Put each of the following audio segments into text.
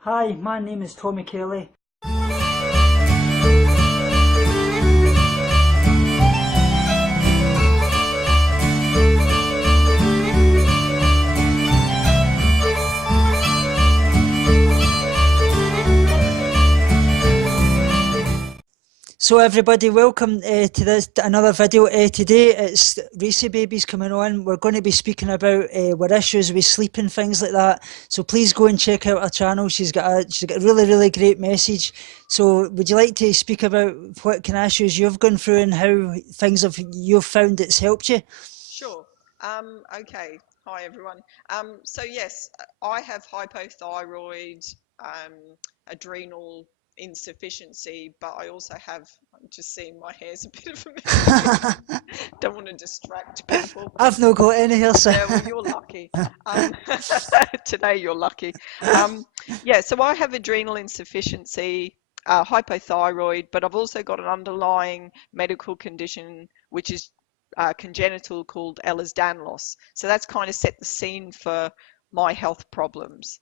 Hi, my name is Tommy Kelly. So everybody, welcome to another video. Today it's Racey babies coming on. We're going to be speaking about our issues with sleep and things like that. So please go and check out her channel. She's got a really great message. So would you like to speak about what kind of issues you've gone through and how things you've found it's helped you? Sure. Okay. Hi, everyone. So yes, I have hypothyroid, um, adrenal insufficiency, but I also have, I'm just seeing my hair's a bit of a mess. Don't want to distract people. I've not got any here, sir. Yeah, well, you're lucky. Um, Today you're lucky. Yeah, so I have adrenal insufficiency, hypothyroid, but I've also got an underlying medical condition which is congenital called Ehlers-Danlos. So that's kind of set the scene for my health problems.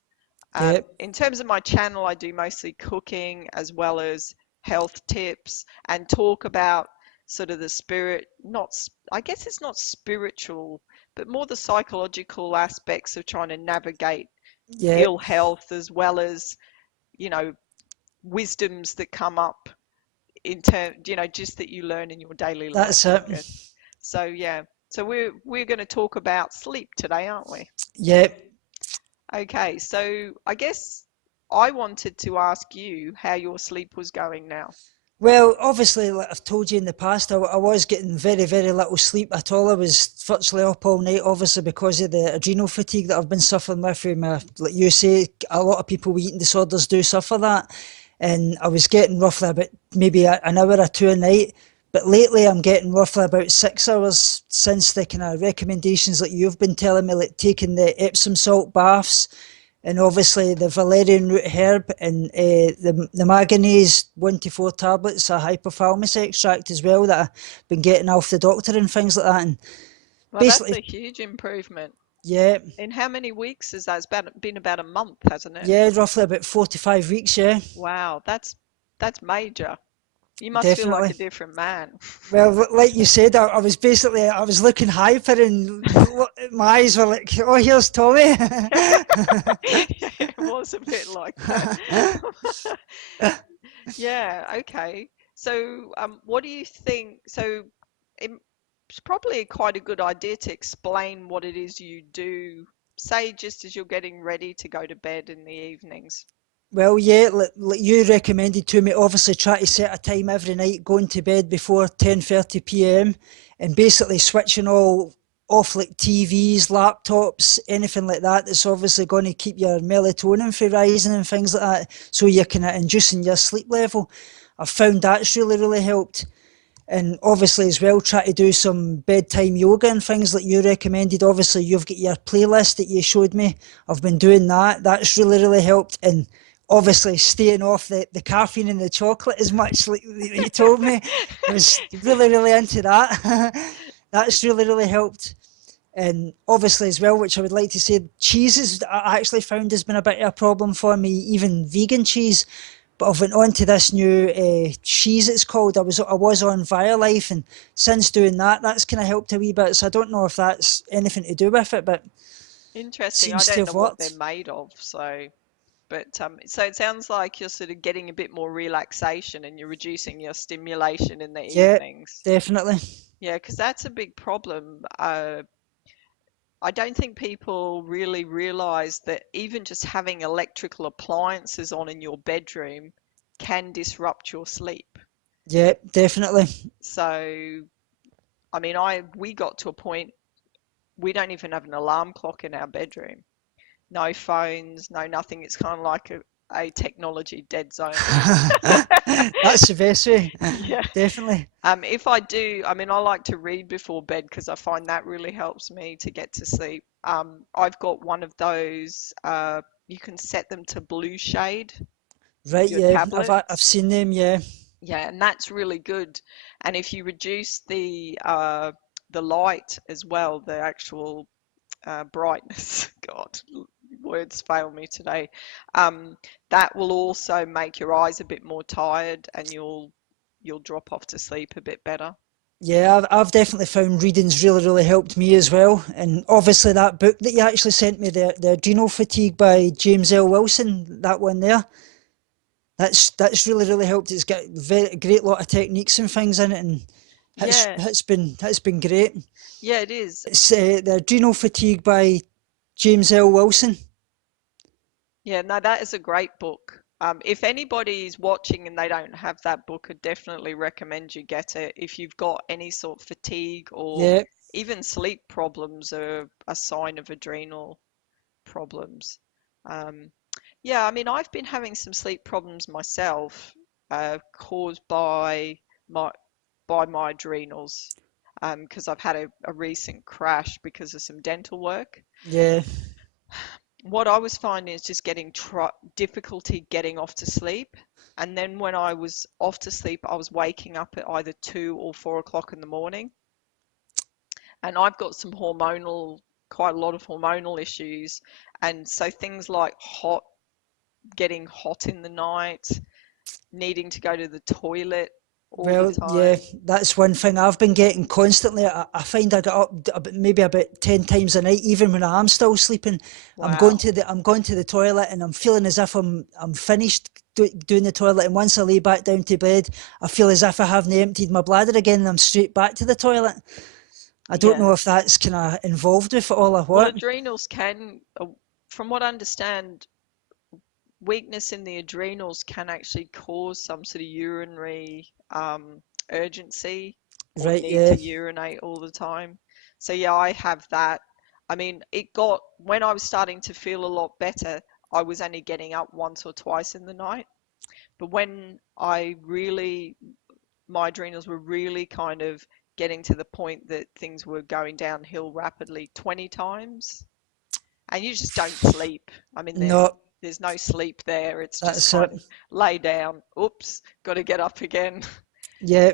Yep. In terms of my channel, I do mostly cooking as well as health tips and talk about sort of the spirit, not, I guess it's not spiritual, but more the psychological aspects of trying to navigate Yep. ill health as well as, you know, wisdoms that come up in terms, just that you learn in your daily life, That's I it. guess. So yeah, so we're going to talk about sleep today, aren't we? Yep. Okay, so I guess I wanted to ask you how your sleep was going now. Well, obviously, like I've told you in the past, I was getting very little sleep at all. I was virtually up all night, obviously, because of the adrenal fatigue that I've been suffering with. Like you say, a lot of people with eating disorders do suffer that. And I was getting roughly about maybe an hour or two a night. But lately, I'm getting roughly about 6 hours since the kind of recommendations that you've been telling me, like taking the Epsom salt baths and obviously the valerian root herb and the manganese 1 to 4 tablets of hypothalamus extract as well that I've been getting off the doctor and things like that. And Well, that's basically, a huge improvement. yeah, In how many weeks has that? Been about a month, hasn't it? yeah, roughly about 4 to 5 weeks, yeah, Wow, that's major. You must feel like definitely. a different man. Well, like you said, I was looking hyper and my eyes were like, oh, here's Tommy. It was a bit like that. Yeah, okay. So, what do you think? So, it's probably quite a good idea to explain what it is you do, say just as you're getting ready to go to bed in the evenings. Well, yeah, like you recommended to me, obviously try to set a time every night, going to bed before 10:30 p.m. and basically switching all off like TVs, laptops, anything like that that's obviously going to keep your melatonin from rising and things like that, so you're kind of inducing your sleep level. I've found that's really helped. And obviously as well, try to do some bedtime yoga and things like you recommended. Obviously you've got your playlist that you showed me. I've been doing that. That's really helped. And obviously staying off the caffeine and the chocolate as much like you told me. I was really into that. That's really helped. And obviously as well, which I would like to say, cheeses I actually found has been a bit of a problem for me, even vegan cheese. But I've went on to this new cheese it's called. I was on Violife, and since doing that, that's kind of helped a wee bit. So I don't know if that's anything to do with it, but Interesting. I seems to don't know have what they're worked. made of, but so it sounds like you're sort of getting a bit more relaxation and you're reducing your stimulation in the Yeah, evenings. definitely. Yeah, because that's a big problem. I don't think people really realize that even just having electrical appliances on in your bedroom can disrupt your sleep. Yeah, definitely. So, I mean, we got to a point we don't even have an alarm clock in our bedroom. No phones, no nothing. It's kind of like a technology dead zone. That's the best way. Yeah. Definitely. If I do, I mean, I like to read before bed because I find that really helps me to get to sleep. I've got one of those, you can set them to blue shade, Right, your yeah. I've tablets. seen them, yeah. Yeah, and that's really good. And if you reduce the light as well, the actual brightness, God, words fail me today. That will also make your eyes a bit more tired, and you'll drop off to sleep a bit better. Yeah, I've definitely found reading's really helped me as well. And obviously that book that you actually sent me, the Adrenal Fatigue by James L. Wilson, that one there, that's really helped. It's got very great lot of techniques and things in it, and Yeah, it's been great. yeah, it is. It's the Adrenal Fatigue by James L. Wilson. Yeah, no, that is a great book. If anybody's watching and they don't have that book, I definitely recommend you get it. If you've got any sort of fatigue or Yeah, even sleep problems are a sign of adrenal problems. Um, yeah, I mean, I've been having some sleep problems myself, caused my my adrenals, because I've had a recent crash because of some dental work. yeah. What I was finding is just getting difficulty getting off to sleep. And then when I was off to sleep, I was waking up at either 2 or 4 o'clock in the morning. And I've got quite a lot of hormonal issues. And so things like getting hot in the night, needing to go to the toilet all the Well, yeah, time. that's one thing I've been getting constantly. I find I get up maybe about 10 times a night, even when I am still sleeping. Wow. I'm going to the toilet, and I'm feeling as if I'm finished doing the toilet. And once I lay back down to bed, I feel as if I haven't emptied my bladder again, and I'm straight back to the toilet. I don't Yeah. know if that's kind of involved with it all or Well, what. adrenals from what I understand, weakness in the adrenals can actually cause some sort of urinary urgency or Right? need Yeah. to urinate all the time. So yeah, I have that. I mean, it got when I was starting to feel a lot better, I was only getting up once or twice in the night. But when my adrenals were really kind of getting to the point that things were going downhill rapidly 20 times, and you just don't sleep. I mean, No, there's no sleep there. It's just that's it. kind of lay down. Oops, got to get up again. Yeah.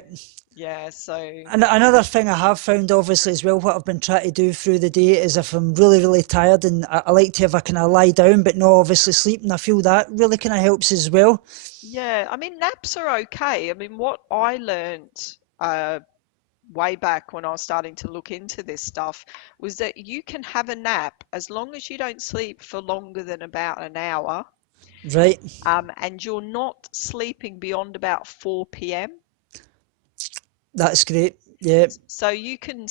Yeah, so And another thing I have found, obviously, as well, what I've been trying to do through the day is if I'm really tired and I like to have a kind of lie down, but not obviously sleep, and I feel that really kind of helps as well. yeah, I mean naps are okay. I mean what I learned way back when I was starting to look into this stuff was that you can have a nap as long as you don't sleep for longer than about an hour, Right, and you're not sleeping beyond about 4 p.m. that's great. Yeah, So you can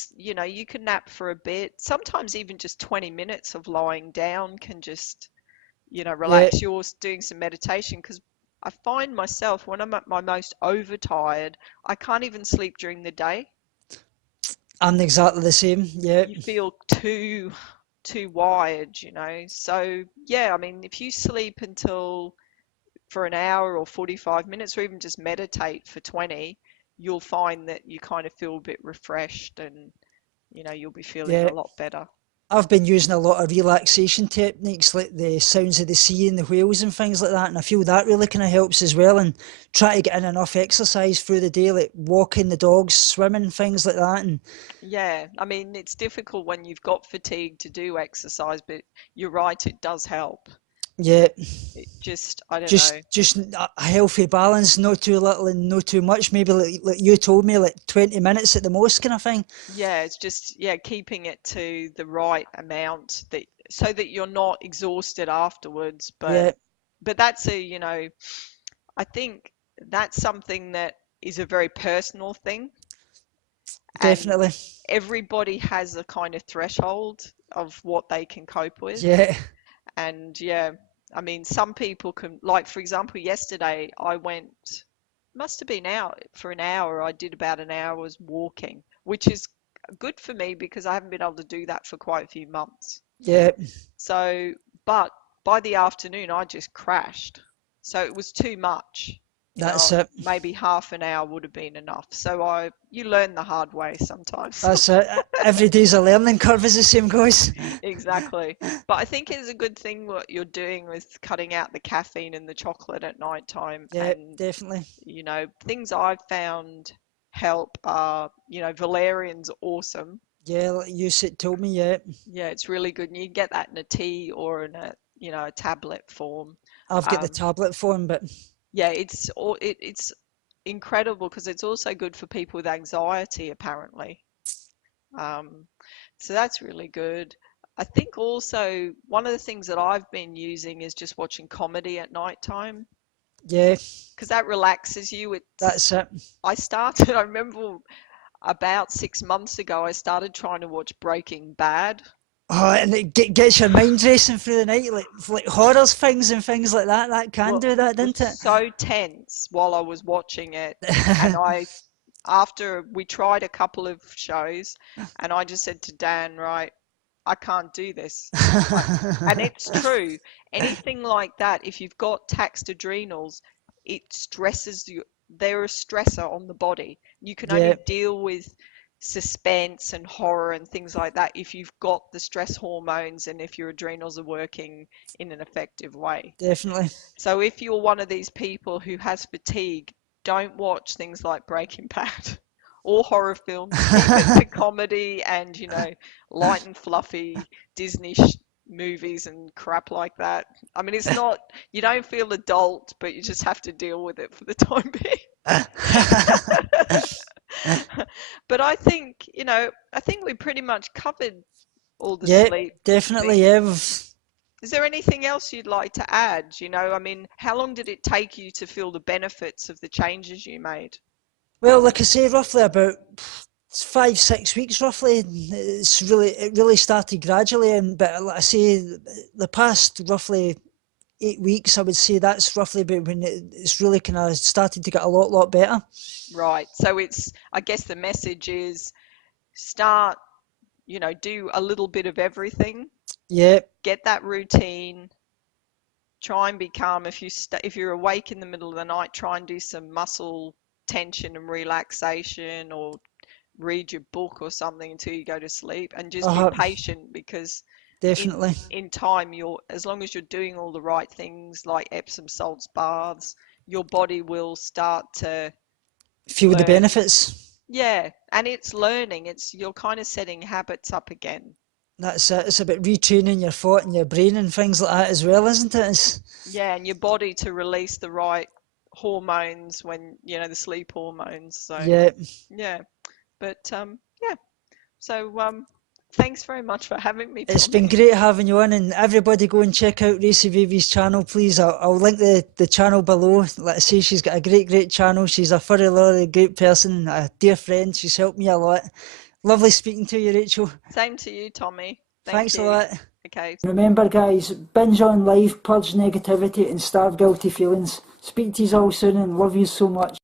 nap for a bit. Sometimes even just 20 minutes of lying down can just, yeah, relax. You're doing some meditation because I find myself when I'm at my most overtired, I can't even sleep during the day. I'm exactly the same. Yeah, You feel too wired. So yeah, I mean, if you sleep until for an hour or 45 minutes or even just meditate for 20, you'll find that you kind of feel a bit refreshed and you'll be feeling yeah. a lot better. I've been using a lot of relaxation techniques like the sounds of the sea and the whales and things like that, and I feel that really kind of helps as well. And try to get in enough exercise through the day, like walking the dogs, swimming, things like that. And Yeah, I mean, it's difficult when you've got fatigue to do exercise, but you're right, it does help. yeah, It just, I don't just know. just a healthy balance, not too little and not too much. Maybe like you told me, like 20 minutes at the most, kind of thing. Yeah, it's just, yeah, keeping it to the right amount so that you're not exhausted afterwards. But Yeah, but that's I think that's something that is a very personal thing, and definitely. everybody has a kind of threshold of what they can cope with. Yeah, And yeah, I mean, some people can, like, for example, yesterday I must have been out for an hour. I did about an hour's walking, which is good for me because I haven't been able to do that for quite a few months. yeah, So, but by the afternoon, I just crashed. So it was too much. that's it. Maybe half an hour would have been enough. So you learn the hard way sometimes. That's it. Every day's a learning curve, as the same goes. Exactly. But I think it's a good thing what you're doing with cutting out the caffeine and the chocolate at night time. Yeah, And, definitely. things I've found help are, valerian's awesome. Yeah, like you told me. Yeah, Yeah, it's really good. And you can get that in a tea or a tablet form. I've got the tablet form, but yeah, it's incredible because it's also good for people with anxiety, apparently. So that's really good. I think also one of the things that I've been using is just watching comedy at night time yeah, because that relaxes you. that's it. I remember about 6 months ago, I started trying to watch Breaking Bad. Oh, and it gets your mind racing through the night, like horrors things and things like that. That can Well, do that, it was doesn't it? so tense while I was watching it, and after we tried a couple of shows, and I just said to Dan, right, I can't do this. And it's true. Anything like that, if you've got taxed adrenals, it stresses you. They're a stressor on the body. You can Yeah, only deal with suspense and horror and things like that if you've got the stress hormones and if your adrenals are working in an effective way. definitely. So if you're one of these people who has fatigue, don't watch things like Breaking Bad or horror films. Keep it to comedy and, light and fluffy Disney movies and crap like that. I mean, it's not, you don't feel adult, but you just have to deal with it for the time being. But I think we pretty much covered all the Yeah, sleep definitely. things. Yeah, Is there anything else you'd like to add? I mean, how long did it take you to feel the benefits of the changes you made? well, like I say, roughly about 5 6 weeks, roughly. It really started gradually, and but like I say, the past roughly 8 weeks, I would say that's roughly about when it's really kind of started to get a lot better. Right. So I guess the message is start, do a little bit of everything, Yeah, get that routine, try and be calm. If you're awake in the middle of the night, try and do some muscle tension and relaxation or read your book or something until you go to sleep and just be uh, patient because in definitely in time as long as you're doing all the right things like Epsom salts baths, your body will start to feel the learn. benefits. Yeah, and it's learning. You're kind of setting habits up again. That's it. It's about retraining your thought and your brain and things like that as well, isn't it? Yeah, and your body to release the right hormones when, the sleep hormones. So, Yeah, yeah. But yeah. So thanks very much for having me, it's been Tommy. great having you on, and everybody go and check out Racey Baby's channel, please. I'll link the channel below. Let's say she's got a great channel. She's a thoroughly great person, a dear friend. She's helped me a lot. Lovely speaking to you, Rachel. Same to you, Tommy. Thank Thanks a you. lot. Okay. Remember, guys, binge on life, purge negativity, and starve guilty feelings. Speak to you all soon, and love you so much.